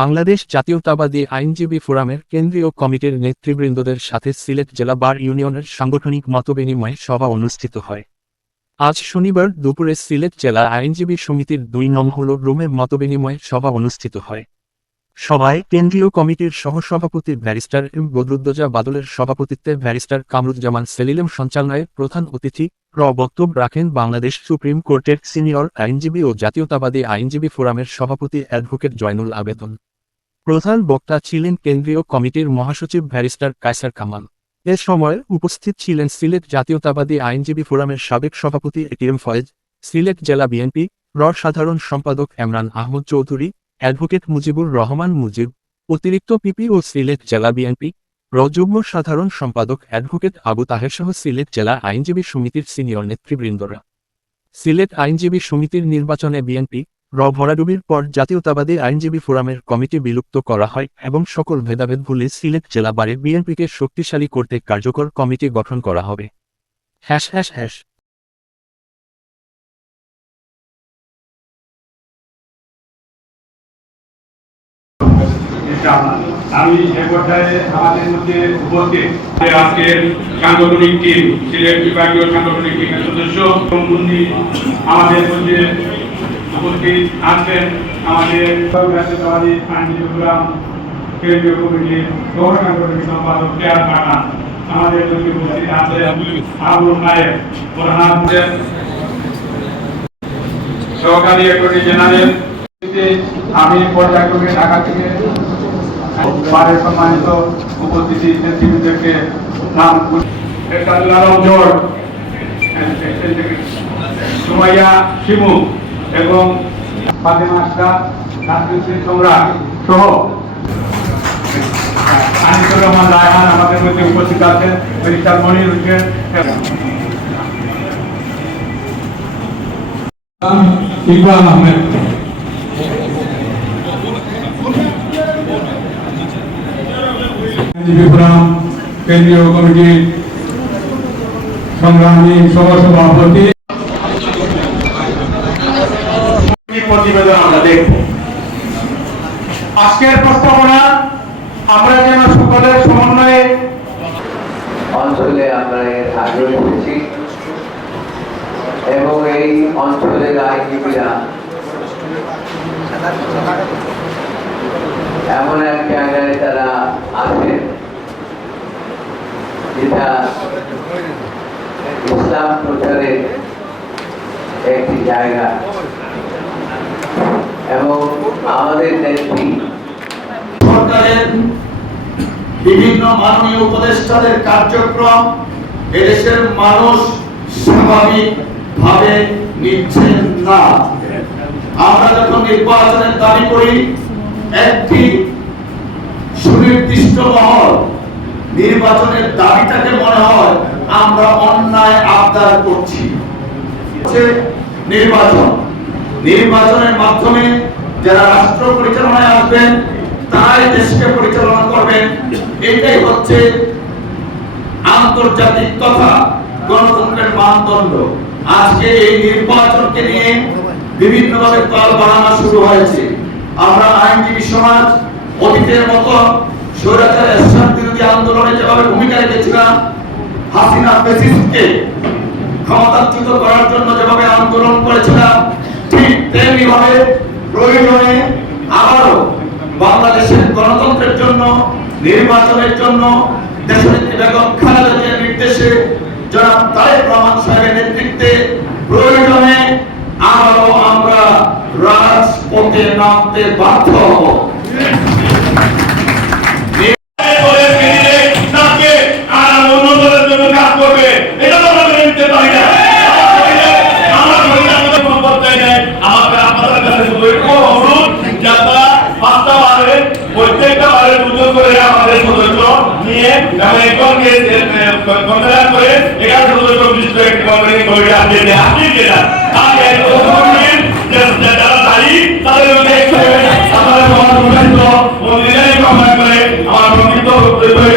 বাংলাদেশ জাতীয়তাবাদী আইনজীবী ফোরামের কেন্দ্রীয় কমিটির নেতৃবৃন্দদের সাথে সিলেট জেলা বার ইউনিয়নের সাংগঠনিক মতবিনিময় সভা অনুষ্ঠিত হয়। আজ শনিবার দুপুরে সিলেট জেলা আইনজীবী সমিতির ২ নং হল রুমে মতবিনিময় সভা অনুষ্ঠিত হয়। সভায় কেন্দ্রীয় কমিটির সহসভাপতি ব্যারিস্টার এম বদরুদ্দোজা বাদলের সভাপতিত্বে ব্যারিস্টার কামরুজ্জামান সেলিম সঞ্চালনায় প্রধান অতিথি বক্তব্য রাখেন বাংলাদেশ সুপ্রিম কোর্টের সিনিয়র আইনজীবী ও জাতীয়তাবাদী আইনজীবী ফোরামের সভাপতি অ্যাডভোকেট জয়নুল আবেদন। প্রধান বক্তা ছিলেন কেন্দ্রীয় কমিটির মহাসচিব ব্যারিস্টার কায়সার কামাল। এ সময় উপস্থিত ছিলেন সিলেট জাতীয়তাবাদী আইনজীবী ফোরামের সাবেক সভাপতি এটিএম ফয়েজ, সিলেট জেলা বিএনপি সাধারণ সম্পাদক এমরান আহমদ চৌধুরী, অ্যাডভোকেট মুজিবুর রহমান মুজিব, অতিরিক্ত পিপি ও সিলেট জেলা বিএনপি যুগ্ম সাধারণ সম্পাদক অ্যাডভোকেট আবু তাহের সহ সিলেট জেলা আইনজীবী সমিতির সিনিয়র নেতৃবৃন্দরা। সিলেট আইনজীবী সমিতির নির্বাচনে বিএনপি ভরাডুবির পর জাতীয়তাবাদী আইনজীবী ফোরামের কমিটি বিলুপ্ত করা হয় এবং সকল ভেদাভেদ ভুলে সিলেট জেলা বারে বিএনপিকে শক্তিশালী করতে কার্যকর কমিটি গঠন করা হবে। আমি এ পর্যায়ে আমাদের মধ্যে উপস্থিত আজকের সাংগঠনিক টিম, সিলেট বিভাগীয় সাংগঠনিক টিমের সদস্য আমাদের মধ্যে উপস্থিত আছেন। আমাদের জাতীয়তাবাদী আইনজীবী ফোরাম কেন্দ্রীয় কমিটির সাংগঠনিক সম্পাদক কেয়ার পাঠান, আমাদের মধ্যে উপস্থিত আছেন আবুল নায়েব প্রধান সহকারী অ্যাটর্নি জেনারেল। আমি পর্যায়ক্রমে ঢাকা থেকে বারের সম্মানিত উপস্থিতি নেতৃবৃন্দকে নাম সুমাইয়া শিমু এবং ফাতেমা আক্তার, নাসিরুদ্দিন সম্রাট সহ আনিসুর রহমান রায়হান আমাদের মধ্যে উপস্থিত আছেন, ব্যারিস্টার মনির হোসেন, ইকবাল আহমেদ। কেন্দ্রীয় কমিটির সংগ্রামী সহসভাপতি প্রতিবেদন আমরা দেখব। আজকের প্রস্তাবনা আমরা যেন সকলের সমন্বয়ে অঞ্চলে আমরা আগ্রহী হয়েছি এবং এই অঞ্চলের আইনজীবীরা এমন এক জায়গায় তারা আছেন যেটা ইসলাম প্রচারের একটি জায়গা এবং আমাদের নেত্রী সরকারের বিভিন্ন মাননীয় উপদেষ্টাদের কার্যক্রম এদেশের মানুষ স্বাভাবিকভাবে নিচ্ছেন না। আমরা যখন নির্বাচনের দাবি করি, একটি সুনির্দিষ্ট মহল নির্বাচনের দাবিটাকে মনে হয় আমরা অন্যায় আবদার করছি। নির্বাচনের মাধ্যমে যারা রাষ্ট্র পরিচালনায় আসবেন তারাই দেশকে পরিচালনা করবেন, এটাই হচ্ছে আন্তর্জাতিক তথা গণতন্ত্রের মানদণ্ড। আজকে এই নির্বাচনকে নিয়ে বিভিন্নভাবে তাল বাড়ানো শুরু হয়েছে। আমরা আইনজীবী সমাজ অতীতের মতো স্বৈরাচার এরশাদ বিরোধী আন্দোলনে যেভাবে ভূমিকা রেখেছিলাম, হাসিনা ফ্যাসিস্টকে ক্ষমতাচ্যুত করার জন্য যেভাবে আন্দোলন করেছিলাম, ঠিক তেমনি ভাবে প্রয়োজনে আবারও বাংলাদেশের গণতন্ত্রের জন্য, নির্বাচনের জন্য দেশনেত্রী বেগম খালেদা জিয়ার নির্দেশে জনাব তারেক রহমান সাহেবের নেতৃত্বে প্রয়োজনে আবারও আমরা রাজপথে নামতে বাধ্য হব। আমার